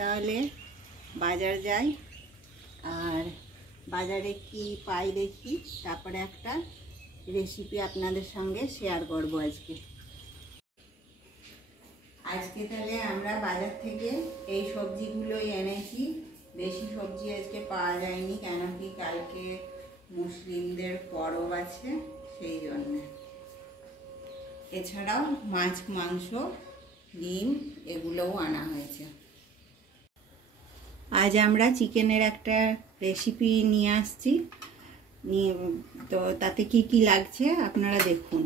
তাহলে বাজার যাই আর বাজারে কি পাই দেখি, তারপরে একটা রেসিপি আপনাদের সঙ্গে শেয়ার করব আজকে তাহলে আমরা বাজার থেকে এই সবজিগুলোই এনেছি। বেশি সবজি আজকে পাওয়া যায়নি, কেন কি কালকে মুসলিমদের পরব আছে সেই জন্যে। এছাড়াও মাছ, মাংস, ডিম এগুলোও আনা হয়েছে। আজ আমরা চিকেনের একটা রেসিপি নিয়ে আসছি। তো তাতে কি কি লাগছে আপনারা দেখুন।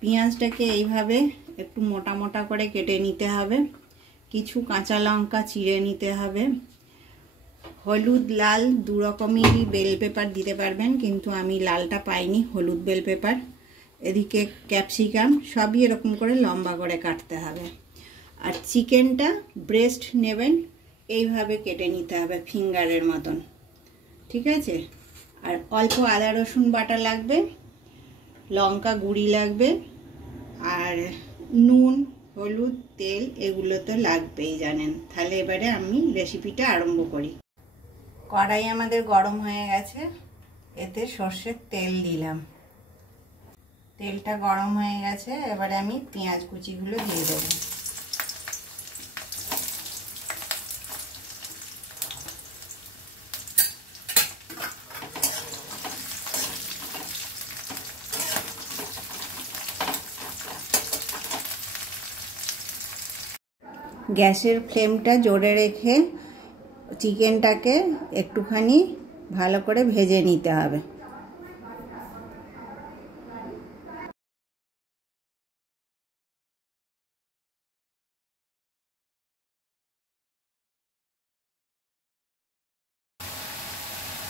পেঁয়াজটাকে এইভাবে একটু মোটা মোটা করে কেটে নিতে হবে। কিছু কাঁচা লঙ্কা চিড়ে নিতে হবে। হলুদ লাল দু রকমেরই বেল পেপার দিতে পারবেন, কিন্তু আমি লালটা পাইনি, হলুদ বেল পেপার। এদিকে ক্যাপসিকাম, সবই এরকম করে লম্বা করে কাটতে হবে। আর চিকেনটা ব্রেস্ট নেবেন, এইভাবে কেটে নিতে হবে ফিঙ্গারের মতন, ঠিক আছে। আর অল্প আদা রসুন বাটা লাগবে, লঙ্কা গুঁড়ি লাগবে, আর নুন, হলুদ, তেল এগুলো তো লাগবেই জানেন। তাহলে এবারে আমি রেসিপিটা আরম্ভ করি। কড়াই আমাদের গরম হয়ে গেছে, এতে সর্ষের তেল দিলাম। তেলটা গরম হয়ে গেছে, এবারে আমি পেঁয়াজ কুচিগুলো দিয়ে দেবো। গ্যাসের ফ্লেমটা জোরে রেখে চিকেনটাকে একটুখানি ভালো করে ভেজে নিতে হবে।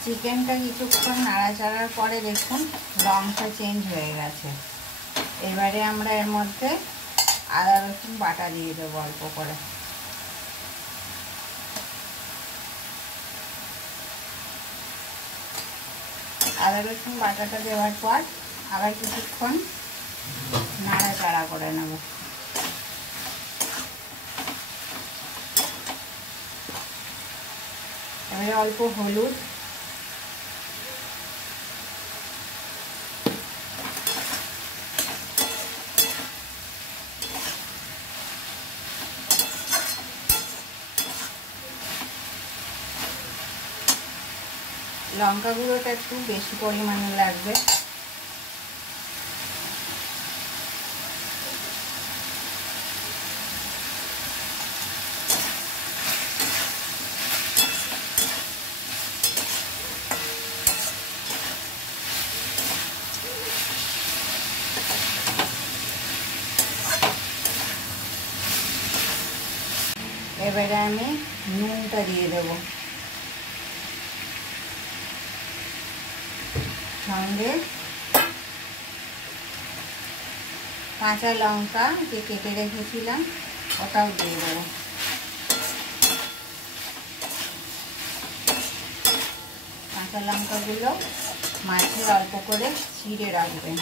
চিকেনটা কিছুক্ষণ নাড়াচাড়ার পরে দেখুন রংটা চেঞ্জ হয়ে গেছে। এবারে আমরা এর মধ্যে আদা রসুন বাটা দিয়ে দেবো অল্প করে। আদা রসুন বাটাটা দেওয়ার পর আবার কিছুক্ষণ নাড়াচাড়া করে নেব। এবারে অল্প হলুদ, লঙ্কা গুঁড়োটা একটু বেশি পরিমাণে লাগবে। এবারে আমি নুনটা দিয়ে দেবো, সঙ্গে কাঁচা লঙ্কা যে কেটে রেখেছিলাম ওটাও দিয়ে দেবো। কাঁচা লঙ্কাগুলো মাঝে অল্প করে ছিঁড়ে রাখবেন।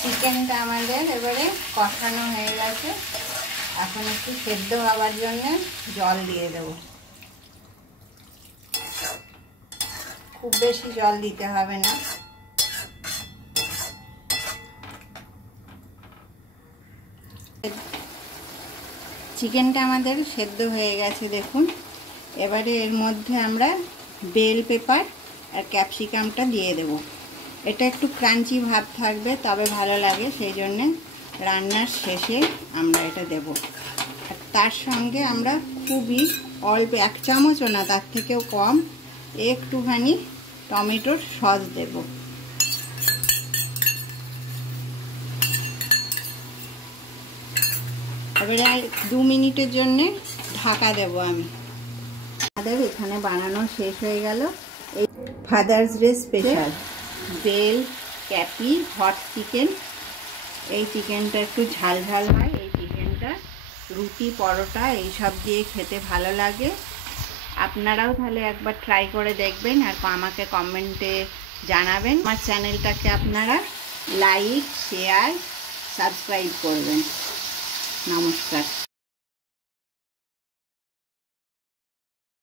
চিকেনটা আমাদের এবারে কষানো হয়ে গেছে। এখন একটু সেদ্ধ হওয়ার জন্য জল দিয়ে দেব। খুব বেশি জল দিতে হবে না। চিকেনটা আমাদের সেদ্ধ হয়ে গেছে দেখুন। এবারে এর মধ্যে আমরা বেল পেপার আর ক্যাপসিকামটা দিয়ে দেব। এটা একটু ক্রাঞ্চি ভাব থাকবে, তবে ভালো লাগে, সেই জন্যে রান্নার শেষে আমরা এটা দেব। আর তার সঙ্গে আমরা খুবই অল্প, 1 চামচও না, তার থেকেও কম, একটুখানি টমেটোর সস দেব। এবারে 2 মিনিটের জন্যে ঢাকা দেব আমি। আমাদের এখানে বানানো শেষ হয়ে গেল এই ফাদার্স ডে স্পেশাল বেল ক্যাপি হট চিকেন। এই চিকেনটা একটু ঝাল ঝাল হয়। এই চিকেনটা রুটি, পরোটা এইসব দিয়ে খেতে ভালো লাগে। আপনারাও তাহলে একবার ট্রাই করে দেখবেন আর আমাকে কমেন্টে জানাবেন। আমার চ্যানেলটাকে আপনারা লাইক, শেয়ার, সাবস্ক্রাইব করবেন। নমস্কার।